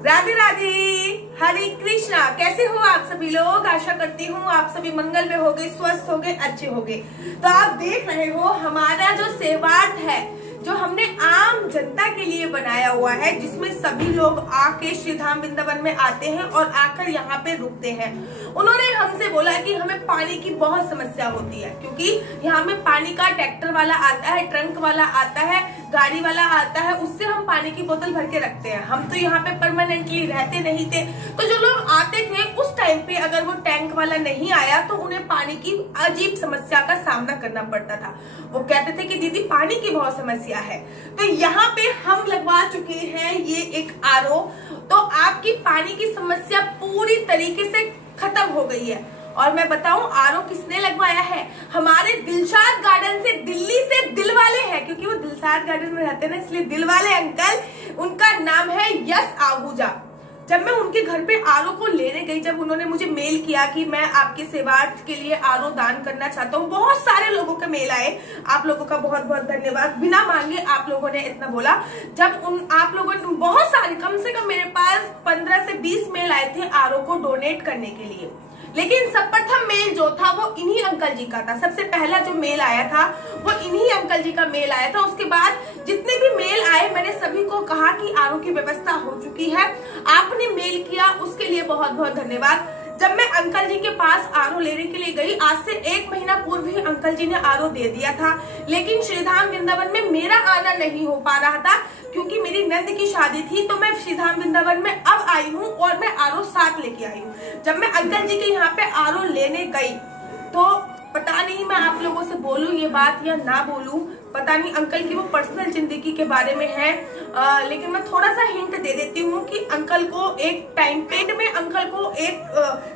राधे राधे, हरे कृष्णा। कैसे हो आप सभी लोग? आशा करती हूँ आप सभी मंगल में होगे, स्वस्थ होगे, अच्छे होगे। तो आप देख रहे हो हमारा जो सेवार्थ है, जो हमने आम जनता के लिए बनाया हुआ है, जिसमें सभी लोग आके श्री धाम वृंदावन में आते हैं और आकर यहाँ पे रुकते हैं। उन्होंने हमसे बोला कि हमें पानी की बहुत समस्या होती है, क्योंकि यहाँ में पानी का ट्रैक्टर वाला आता है, ट्रंक वाला आता है, गाड़ी वाला आता है, उससे हम पानी की बोतल भर के रखते हैं। हम तो यहाँ पे परमानेंटली रहते नहीं थे, तो जो लोग आते थे उस टाइम पे अगर वो टैंक वाला नहीं आया तो उन्हें पानी की अजीब समस्या का सामना करना पड़ता था। वो कहते थे कि दीदी पानी की बहुत समस्या है। तो यहाँ पे हम लगवा चुके हैं ये एक आरओ, तो आपकी पानी की समस्या पूरी तरीके से खत्म हो गई है। और मैं बताऊं आरओ किसने लगवाया है? हमारे दिलशाद गार्डन से, दिल्ली से दिल वाले हैं, क्योंकि वो दिलशाद गार्डन में रहते हैं ना, इसलिए दिल वाले अंकल, उनका नाम है यश आहूजा। जब मैं उनके घर पे आरओ को लेने गई, जब उन्होंने मुझे मेल किया कि मैं आपके सेवार्थ के लिए आरओ दान करना चाहता हूँ, बहुत सारे लोगों के मेल आए। आप लोगों का बहुत बहुत धन्यवाद, बिना मांगे आप लोगों ने इतना बोला। जब आप लोगों ने बहुत सारे, कम से कम मेरे पास 15 से 20 मेल आए थे आरओ को डोनेट करने के लिए, लेकिन सर्वप्रथम मेल जो था वो इन्हीं अंकल जी का था। सबसे पहला जो मेल आया था वो इन्हीं अंकल जी का मेल आया था। उसके बाद जितने भी मेल आए, मैंने सभी को कहा कि आरओ की व्यवस्था हो चुकी है। आपने मेल किया, उसके लिए बहुत बहुत धन्यवाद। जब मैं अंकल जी के पास आरओ लेने के लिए गई, आज से 1 महीना पूर्व ही अंकल जी ने आरओ दे दिया था, लेकिन श्रीधाम वृंदावन में मेरा आना नहीं हो पा रहा था, क्योंकि मेरी नंद की शादी थी। तो मैं श्रीधाम वृंदावन में अब आई हूँ और मैं आरओ साथ लेके आई हूँ। जब मैं अंकल जी के यहाँ पे आरओ लेने गई, तो पता नहीं मैं आप लोगों से बोलूं ये बात या ना बोलूं, पता नहीं अंकल की वो पर्सनल जिंदगी के बारे में है, लेकिन मैं थोड़ा सा हिंट दे देती हूँ कि अंकल को एक टाइम पेड में, अंकल को एक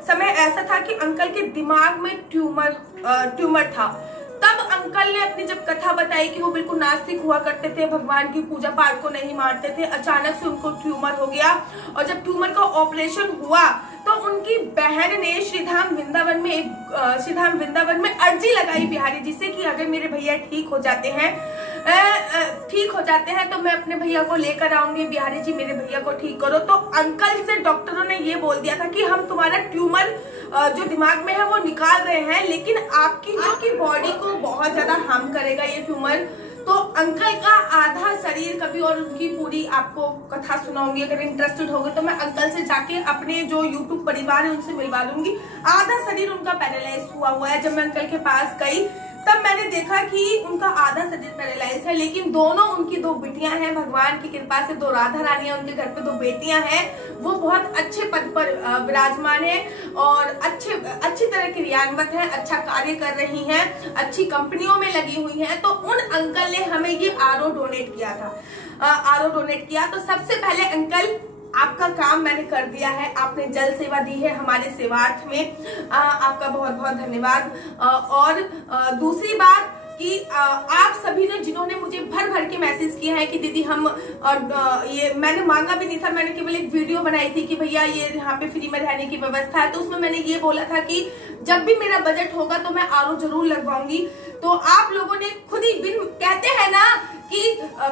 समय ऐसा था कि अंकल के दिमाग में ट्यूमर था। तब अंकल ने अपनी जब कथा बताई कि वो बिल्कुल नास्तिक हुआ करते थे, भगवान की पूजा पाठ को नहीं मानते थे, अचानक से उनको ट्यूमर हो गया। और जब ट्यूमर का ऑपरेशन हुआ तो उनकी बहन ने श्रीधाम वृंदावन में अर्जी लगाई बिहारी जी से कि अगर मेरे भैया ठीक हो जाते हैं तो मैं अपने भैया को लेकर आऊंगी, बिहारी जी मेरे भैया को ठीक करो। तो अंकल से डॉक्टरों ने ये बोल दिया था कि हम तुम्हारा ट्यूमर जो दिमाग में है वो निकाल रहे हैं, लेकिन आपकी बॉडी को बहुत ज्यादा हार्म करेगा ये ट्यूमर। तो अंकल का आधा शरीर कभी, और उनकी पूरी आपको कथा सुनाऊंगी, अगर इंटरेस्टेड होगे तो मैं अंकल से जाके अपने जो यूट्यूब परिवार है उनसे मिलवा दूंगी। आधा शरीर उनका पैरालाइज हुआ है। जब मैं अंकल के पास गई तब मैंने देखा कि उनका आधा शरीर पैरालाइज है, लेकिन दोनों उनकी 2 बिटियां हैं, भगवान की कृपा से 2 राधा रानियां, उनके घर पे 2 बेटियां हैं। वो बहुत अच्छे पद पर विराजमान है और अच्छी तरह क्रियान्वित है, अच्छा कार्य कर रही हैं, अच्छी कंपनियों में लगी हुई हैं। तो उन अंकल ने हमें ये आरओ डोनेट किया था। तो सबसे पहले अंकल, आपका काम मैंने कर दिया है, आपने जल सेवा दी है हमारे सेवार्थ में, आपका बहुत बहुत धन्यवाद। और दूसरी बात कि आप सभी ने, जिन्होंने मुझे भर भर के मैसेज किए हैं कि दीदी हम, और ये मैंने मांगा भी नहीं था, मैंने केवल एक वीडियो बनाई थी कि भैया ये यहाँ पे फ्री में रहने की व्यवस्था है। तो उसमें मैंने ये बोला था कि जब भी मेरा बजट होगा तो मैं आरओ जरूर लगवाऊंगी। तो आप लोगों ने खुद ही, कहते हैं ना कि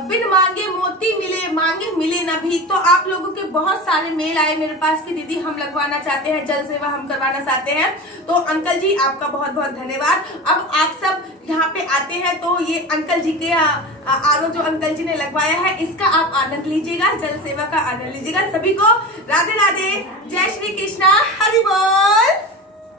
बिन मांगे मोती मिले, मांगे मिले ना भी। तो आप लोगों के बहुत सारे मेल आए मेरे पास कि दीदी हम लगवाना चाहते हैं, जल सेवा हम करवाना चाहते हैं। तो अंकल जी आपका बहुत बहुत धन्यवाद। अब आप सब यहाँ पे आते हैं तो ये अंकल जी के आरओ जो अंकल जी ने लगवाया है, इसका आप आनंद लीजिएगा, जल सेवा का आनंद लीजिएगा। सभी को राधे राधे।